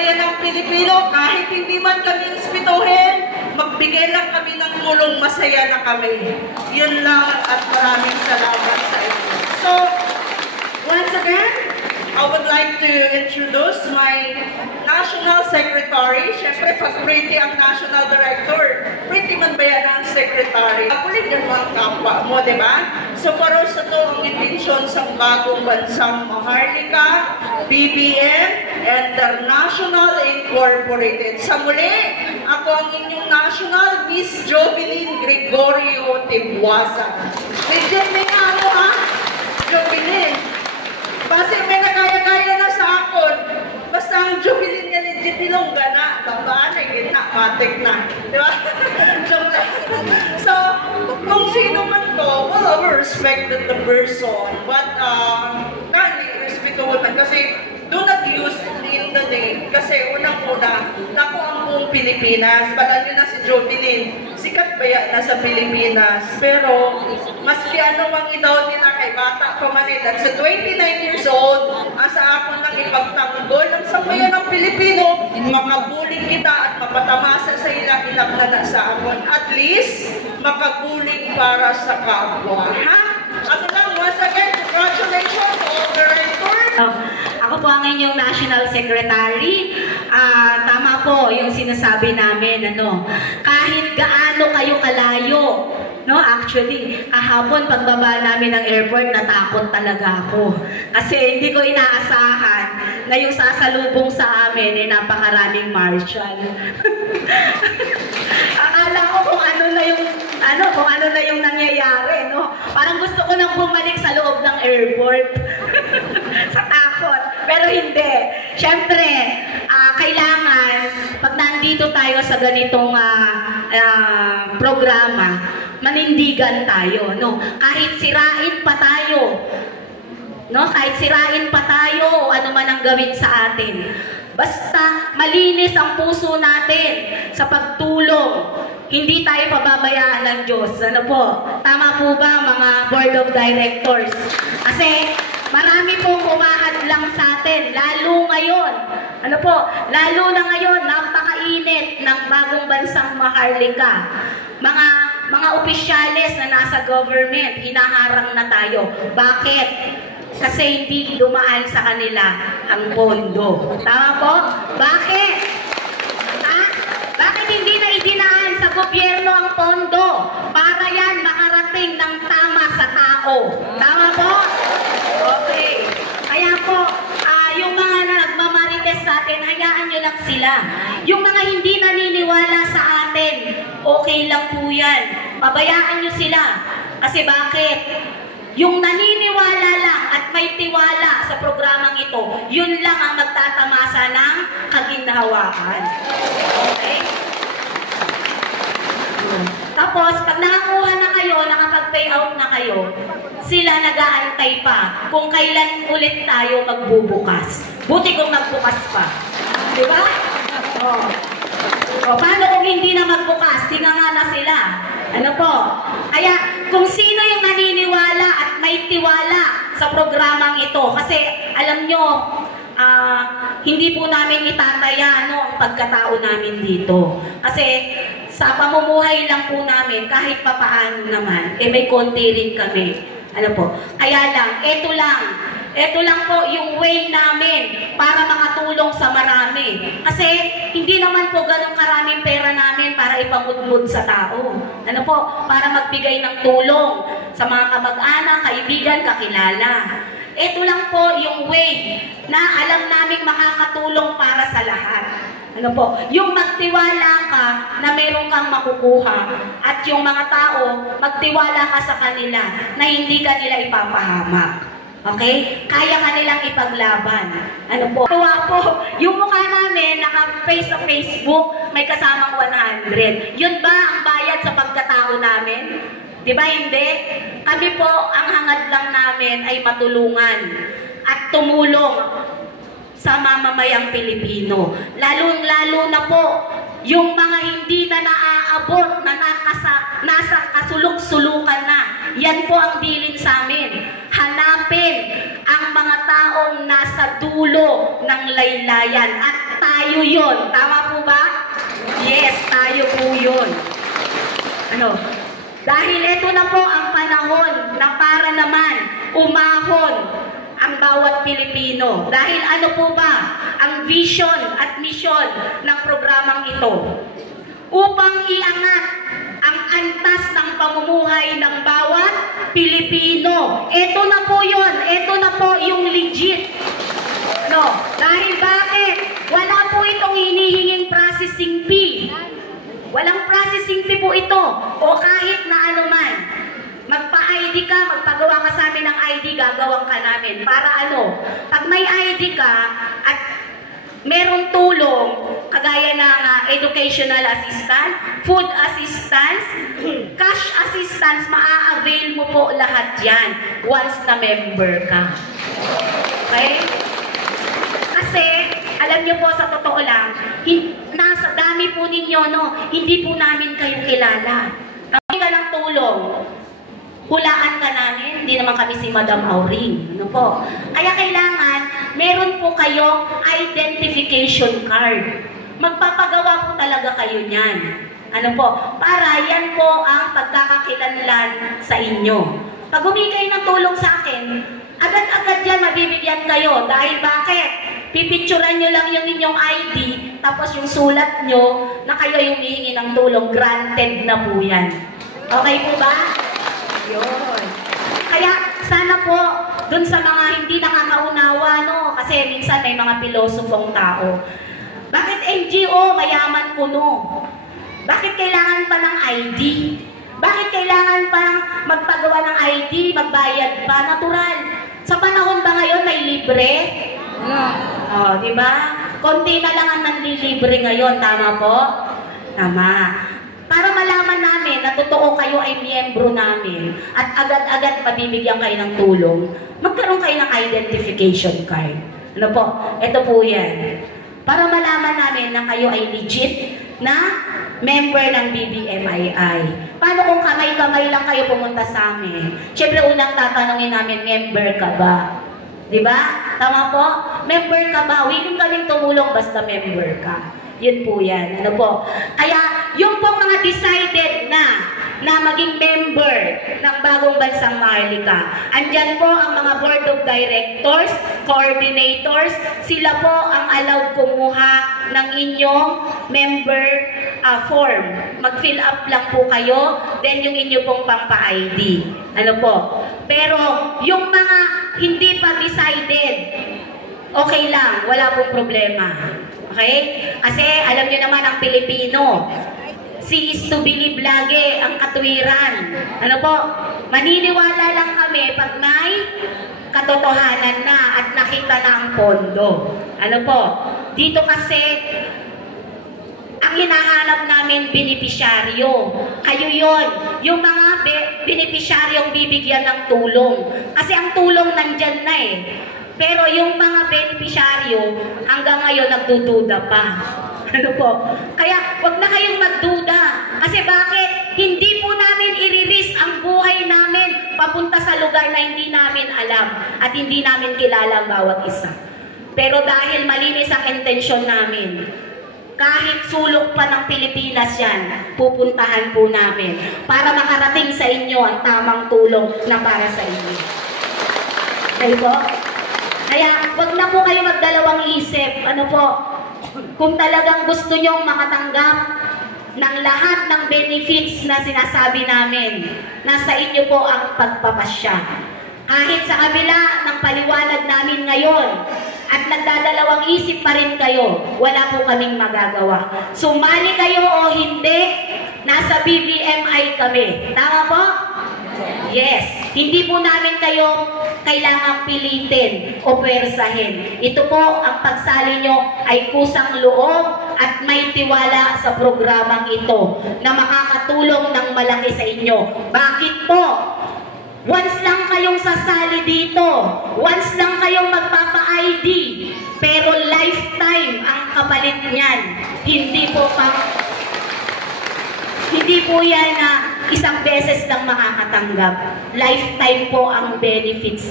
Sambayanang Pilipino, kahit hindi man kami ispituhin, magbigay lang kami ng tulong, masaya na kami. Yun lang at maraming salamat sa inyo. So, once again, I would like to introduce my National Secretary. Siyempre, pag pretty ang National Director, pretty man ba yan ang Secretary? Ako rin yung mga kapwa mo, di ba? So, para sa to ang intensyon sa bagong bansang Maharlika, BBM, and the National Incorporated. Sa muli, ako ang inyong National Miss Jovelyn Gregorio Tibuasa. Legit may ano ha? Jovelyn. Kasi may nakaya-kaya na sa akon. Basta ang Jovelyn nga legit nilong gana. Babaan ay gitna, matik na. Di ba? So, kung sino man ko, well, I will respect the person. But, kindly, respeto man. Kasi, do not use in the name. Kasi, unang-una, naku ang buong Pilipinas. Balaan nyo na si Jovelyn. Sikat ba yan nasa Pilipinas? Pero, maski ano mang idaw nila kay bata pa man at sa 29 years old, asa ako nang ipagtanggol ang sambayan ng Pilipino, makabuling kita at mapatamasa sa ilang na sa amon. At least, makabuling para sa kapwa. Ha? Ano lang, once again, congratulations to all the directors. Ako po ang inyong National Secretary. Tama po yung sinasabi namin, kahit gaano kayo kalayo, actually, kahapon pagbaba namin ng airport, natakot talaga ako. Kasi hindi ko inaasahan na yung sasalubong sa amin ay napakaraming marshal. Akala ko kung ano na yung nangyayari, Parang gusto ko nang bumalik sa loob ng airport. Sa takot. Pero hindi. Siyempre, kailangan, pag nandito tayo sa ganitong programa, manindigan tayo, Kahit sirain pa tayo, Kahit sirain pa tayo, o ano man ang gawin sa atin. Basta malinis ang puso natin sa pagtulong. Hindi tayo pababayaan ng Diyos. Ano po? Tama po ba mga Board of Directors? Kasi marami pong humahadlang sa atin, lalo ngayon. Ano po? Lalo na ngayon, napakainit ng bagong bansang Maharlika. Mga opisyales na nasa government, hinaharang na tayo. Bakit? Kasi hindi dumaan sa kanila ang pondo. Tama po? Bakit? Bakit hindi na idinaan sa gobyerno ang pondo? Para yan makarating ng tama sa tao. Tama po? Okay. Kaya po, yung mga nagmamarites sa atin, hayaan nyo lang sila. Yung mga hindi naniniwala sa atin, okay lang po yan. Pabayaan nyo sila. Kasi bakit? Yung naniniwala lang at may tiwala sa programang ito, yun lang ang magtatamasa ng kaginhawaan. Okay? Tapos, pag nakakuha na kayo, nakapag-pay out na kayo, sila nag-aantay pa kung kailan ulit tayo magbubukas. Buti kung magbukas pa. Di ba? Paano kung hindi na magbukas? Tinanga na sila. Ano po? Kaya, kung sino yung naniniwala at may tiwala sa programang ito, kasi alam nyo, hindi po namin itataya ang pagkatao namin dito. Kasi sa pamumuhay lang po namin, kahit papaano naman, may konti rin kami. Ano po? Kaya lang, ito lang po yung way namin para makatulong sa marami. Kasi hindi naman po ganun karaming pera namin para ipamudmud sa tao. Ano po? Para magbigay ng tulong sa mga kamag-anak, kaibigan, kakilala. Ito lang po yung way na alam naming makakatulong para sa lahat. Ano po? Yung magtiwala ka na meron kang makukuha at yung mga tao, magtiwala ka sa kanila na hindi ka nila ipapahamak. Okay? Kaya ka nilang ipaglaban. Ano po? Tuwa po, yung mukha namin, naka-face sa Facebook, may kasamang 100. Yun ba ang bayad sa pagkatao namin? Di ba hindi? Kami po, ang hangad lang namin ay matulungan at tumulong sa mamamayang Pilipino. Lalong-lalo na po, yung mga hindi na naaabot, na nasa kasulok-sulukan na. Yan po ang bilin sa amin. Hanapin ang mga taong nasa dulo ng laylayan. At tayo yon. Tama po ba? Yes, tayo po yun. Dahil ito na po ang panahon na para naman umahon ang bawat Pilipino. Dahil ano po ba ang vision at mission ng programang ito? Upang iangat ang antas ng pamumuhay ng bawat Pilipino. Ito na po yun. Ito na po yung legit. Dahil bakit? Wala po itong hinihinging processing fee. Walang processing fee po ito. O kahit na ano man. Magpa-ID ka, magpagawa ka sa amin ng ID, gagawang ka namin. Para ano? Pag may ID ka at meron tulong, kagaya ng educational assistance, food assistance, cash assistance, maa-avail mo po lahat yan once na member ka. Okay? Kasi, alam nyo po, sa totoo lang, nasa dami po ninyo, hindi po namin kayo kilala. Ang ka ng tulong, hulaan ka namin, hindi naman kami si Madam Auring. Kaya kailangan, meron po kayong identification card. Magpapagawa po talaga kayo niyan. Para yan po ang pagkakakilanlan sa inyo. Pag humingi kayo ng tulong sa akin, agad-agad yan mabibigyan kayo. Dahil bakit? Pipicturan nyo lang yung inyong ID, tapos yung sulat nyo na kayo yung humihingi ng tulong, granted na po yan. Okay po ba? Yun. Kaya sana po, dun sa mga hindi nakakaunawa, kasi minsan may mga pilosopong tao. Bakit NGO, mayaman kuno? Bakit kailangan pa ng ID? Bakit kailangan pa magpagawa ng ID, magbayad pa? Natural. Sa panahon ba ngayon may libre? Di ba? Konti na lang ang nanlilibre ngayon, tama po? Tama. Para malaman namin na totoo kayo ay miyembro namin at agad-agad mabibigyan kayo ng tulong, magkaroon kayo ng identification card. Ito po yan. Para malaman namin na kayo ay legit na member ng BBMII. Paano kung kamay-kamay lang kayo pumunta sa amin? Siyempre, unang tatanungin namin, member ka ba? Diba? Tama po? Member ka ba? Willing kaming tumulong basta member ka. Yun po yan. Kaya, yung pong mga decided na maging member ng Bagong Bansang Maharlika, andyan po ang mga board of directors, coordinators, sila po ang allowed kumuha ng inyong member form. Mag-fill up lang po kayo, then yung inyo pong pampa-ID. Pero, yung mga hindi pa decided, okay lang, wala pong problema. Okay? Kasi alam nyo naman ang Pilipino, see is to believe lagi ang katwiran. Maniniwala lang kami pag may katotohanan na at nakita na ang pondo. Dito kasi, ang hinahanap namin benepisyaryo. Kayo yon, yung mga benepisyaryong bibigyan ng tulong. Kasi ang tulong nandyan na eh. Pero yung mga benepisyaryo, hanggang ngayon nagdududa pa. Kaya wag na kayong magduda. Kasi bakit? Hindi po namin i-risk ang buhay namin papunta sa lugar na hindi namin alam at hindi namin kilala ang bawat isa. Pero dahil malinis ang intensyon namin, kahit sulok pa ng Pilipinas yan, pupuntahan po namin para makarating sa inyo ang tamang tulong na para sa inyo. Okay po? Kaya, wag na po kayo magdalawang isip. Kung talagang gusto nyong makatanggap ng lahat ng benefits na sinasabi namin, nasa inyo po ang pagpapasya. Kahit sa kabila ng paliwanag namin ngayon, at nagdadalawang isip pa rin kayo, wala po kaming magagawa. Sumali kayo o hindi, nasa BBMI kami. Tama po? Yes. Hindi po namin kayo kailangang pilitin o pwersahin. Ito po, ang pagsali nyo ay kusang loob at may tiwala sa programang ito na makakatulong ng malaki sa inyo. Bakit po? Once lang kayong sasali dito, once lang kayong magpapa-ID, pero lifetime ang kapalit niyan. Hindi po yan na isang beses lang makakatanggap. Lifetime po ang benefits.